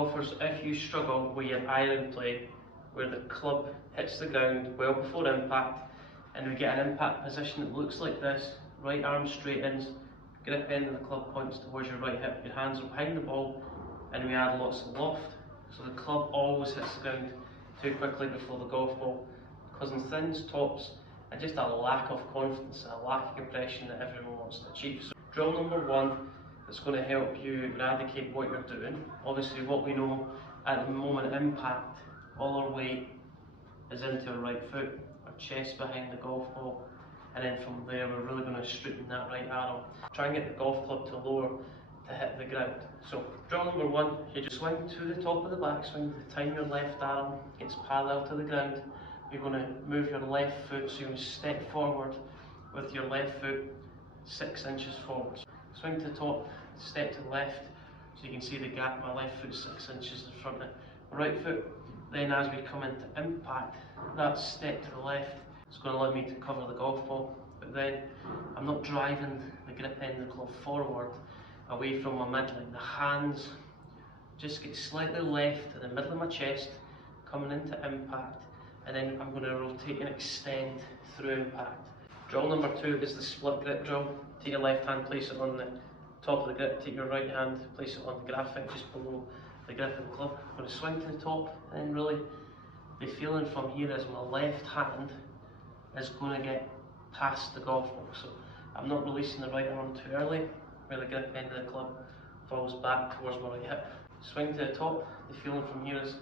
golfers, if you struggle with your iron play, where the club hits the ground well before impact, and we get an impact position that looks like this, right arm straight in, grip end of the club points towards your right hip, your hands are behind the ball, and we add lots of loft, so the club always hits the ground too quickly before the golf ball, causing thins, tops, and just a lack of confidence, a lack of compression that everyone wants to achieve. So drill number one is going to help you eradicate what you're doing. Obviously what we know at the moment of impact, all our weight is into our right foot, our chest behind the golf ball, and then from there we're really going to straighten that right arm. Try and get the golf club to lower to hit the ground. So drill number one, you just swing to the top of the backswing, the time your left arm gets parallel to the ground. You're going to move your left foot, so you're going to step forward with your left foot 6 inches forward. Swing to the top, step to the left, so you can see the gap, my left foot 6 inches in front of the right foot. Then as we come into impact, that step to the left is going to allow me to cover the golf ball, but then I'm not driving the grip end of the club forward away from my midline. The hands just get slightly left to the middle of my chest, coming into impact, and then I'm going to rotate and extend through impact. Drill number two is the split grip drill. Take your left hand, place it on the top of the grip, take your right hand, place it on the graphic just below the grip of the club. I'm going to swing to the top, and then really the feeling from here is my left hand is going to get past the golf ball. So I'm not releasing the right arm too early, where the grip end of the club falls back towards my right hip. Swing to the top, the feeling from here is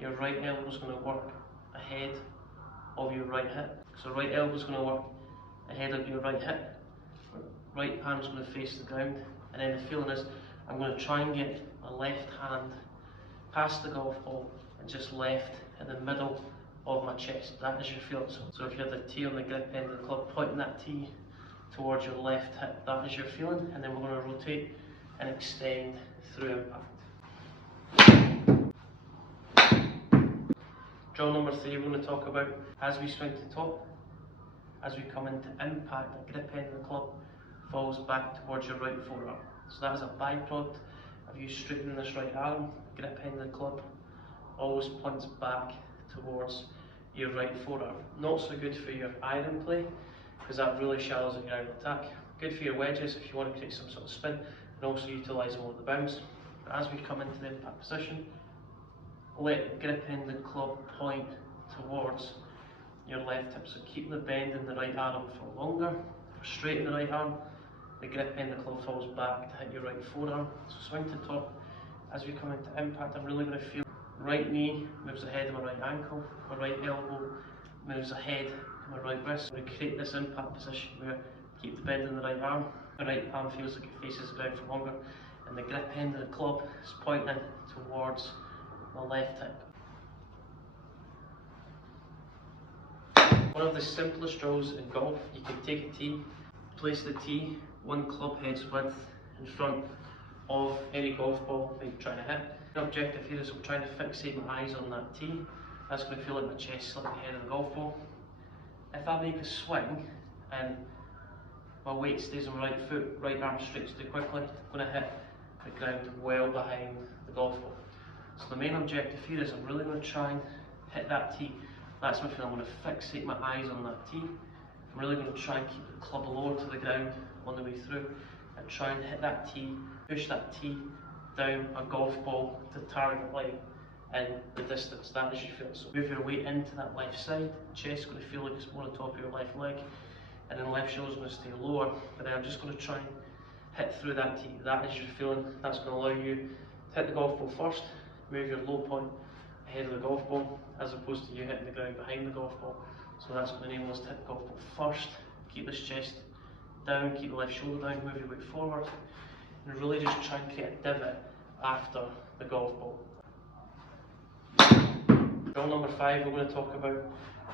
your right elbow is going to work ahead of your right hip. So right elbow is going to work ahead of your right hip. Right palm is going to face the ground, and then the feeling is I'm going to try and get my left hand past the golf ball and just left in the middle of my chest. That is your feeling. So if you have the tee on the grip end of the club, pointing that tee towards your left hip, that is your feeling, and then we're going to rotate and extend through impact. Drill number three we're going to talk about as we swing to top. As we come into impact, the grip end of the club falls back towards your right forearm. So that is a byproduct of you straightening this right arm. The grip end of the club always points back towards your right forearm. Not so good for your iron play, because that really shallows out your iron attack. Good for your wedges if you want to create some sort of spin, and also utilise more of the bounce. But as we come into the impact position, let the grip end of the club point towards your left hip. So keep the bend in the right arm for longer. Straighten the right arm, the grip end of the club falls back to hit your right forearm. So swing to top. As we come into impact, I'm really going to feel right knee moves ahead of my right ankle, my right elbow moves ahead of my right wrist. We create this impact position where keep the bend in the right arm, the right palm feels like it faces the ground for longer, and the grip end of the club is pointing towards my left hip. One of the simplest drills in golf, you can take a tee, place the tee one club head's width in front of any golf ball that you're trying to hit. The objective here is I'm trying to fixate my eyes on that tee. That's going to feel like my chest slightly ahead of the golf ball. If I make a swing and my weight stays on my right foot, right arm stretches too quickly, I'm going to hit the ground well behind the golf ball. So the main objective here is I'm really going to try and hit that tee. That's my feeling. I'm going to fixate my eyes on that tee. I'm really going to try and keep the club lower to the ground on the way through, and try and hit that tee, push that tee down a golf ball to target line in the distance. That is your feel. So move your weight into that left side, chest going to feel like it's more on top of your left leg, and then left shoulder is going to stay lower, but then I'm just going to try and hit through that tee. That is your feeling. That's going to allow you to hit the golf ball first, move your low point ahead of the golf ball, as opposed to you hitting the ground behind the golf ball. So that's going to enable us to hit the golf ball first, keep this chest down, keep the left shoulder down, move your weight forward, and really just try and create a divot after the golf ball. Drill number five we're going to talk about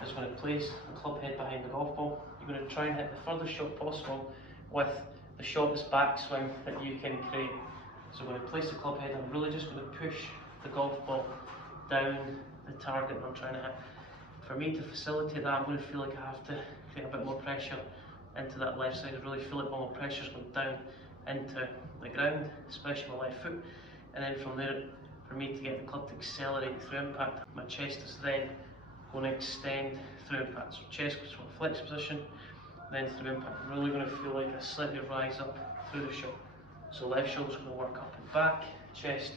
is going to place the club head behind the golf ball. You're going to try and hit the furthest shot possible with the shortest backswing that you can create. So we're going to place the club head, I'm really just going to push the golf ball down the target that I'm trying to hit. For me to facilitate that, I'm going to feel like I have to create a bit more pressure into that left side. I really feel like all my pressure is going down into the ground, especially my left foot, and then from there for me to get the club to accelerate through impact. My chest is then going to extend through impact. So chest goes from a flex position, then through impact. I'm really going to feel like I slightly rise up through the shot. So left shoulder's going to work up and back, chest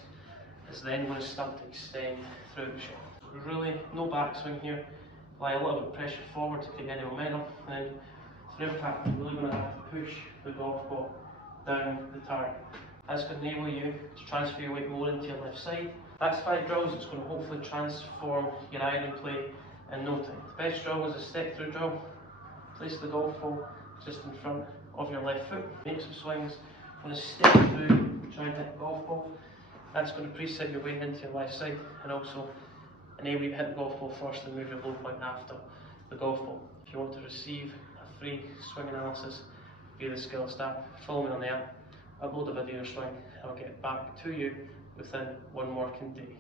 is then going to start to extend through the shot. Really no backswing here, apply a little bit of pressure forward to create any momentum, and then through impact I'm really going to have to push the golf ball down the target. That's going to enable you to transfer your weight more into your left side. That's 5 drills. It's going to hopefully transform your iron play in no time. The best drill is a step through drill. Place the golf ball just in front of your left foot. Make some swings. Going to step through, try and hit the golf ball. That's going to preset your weight into your left side and also enable you to hit the golf ball first and move your low point after the golf ball. If you want to receive a free swing analysis via the Skills app, follow me on the app, upload a video or swing, and I'll get back to you within one working day.